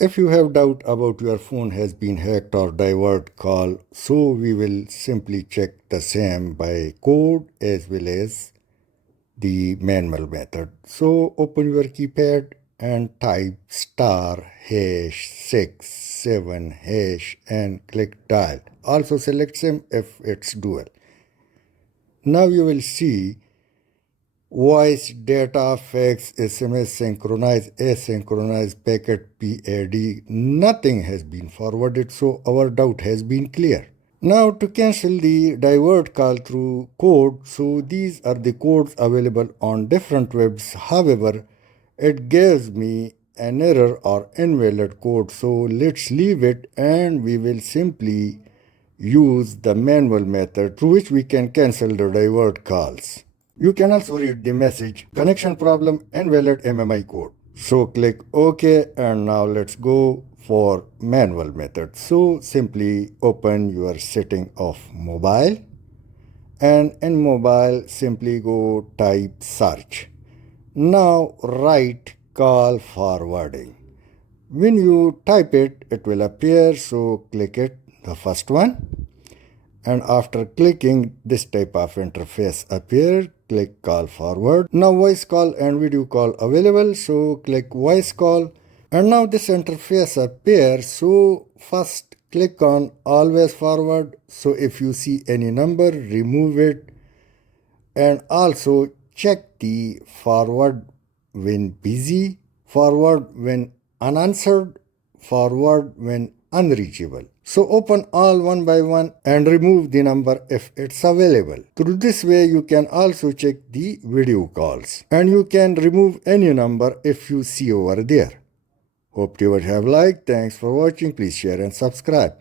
If you have doubt about your phone has been hacked or divert call, so we will simply check the same by code as well as the manual method. So open your keypad and type star hash 67 hash and click dial. Also select SIM if it's dual. Now you will see voice, data, fax, SMS, synchronize, asynchronous, packet, PAD. Nothing has been forwarded, so our doubt has been clear. Now to cancel the divert call through code, so these are the codes available on different webs. However, it gives me an error or invalid code, so let's leave it and we will simply use the manual method through which we can cancel the divert calls. You can also read the message, connection problem, invalid MMI code. So click OK and now let's go for manual method. So simply open your setting of mobile and in mobile simply go type search. Now write call forwarding. When you type it, it will appear, so click it, the first one. And after clicking, this type of interface appear, click call forward. Now voice call and video call available, so click voice call. And now this interface appears, so first click on always forward. So if you see any number, remove it. And also check the forward when busy, forward when unanswered, forward when unreachable. So open all one by one and remove the number if it's available. Through this way you can also check the video calls and you can remove any number if you see over there. Hope you would have liked. Thanks for watching. Please share and subscribe.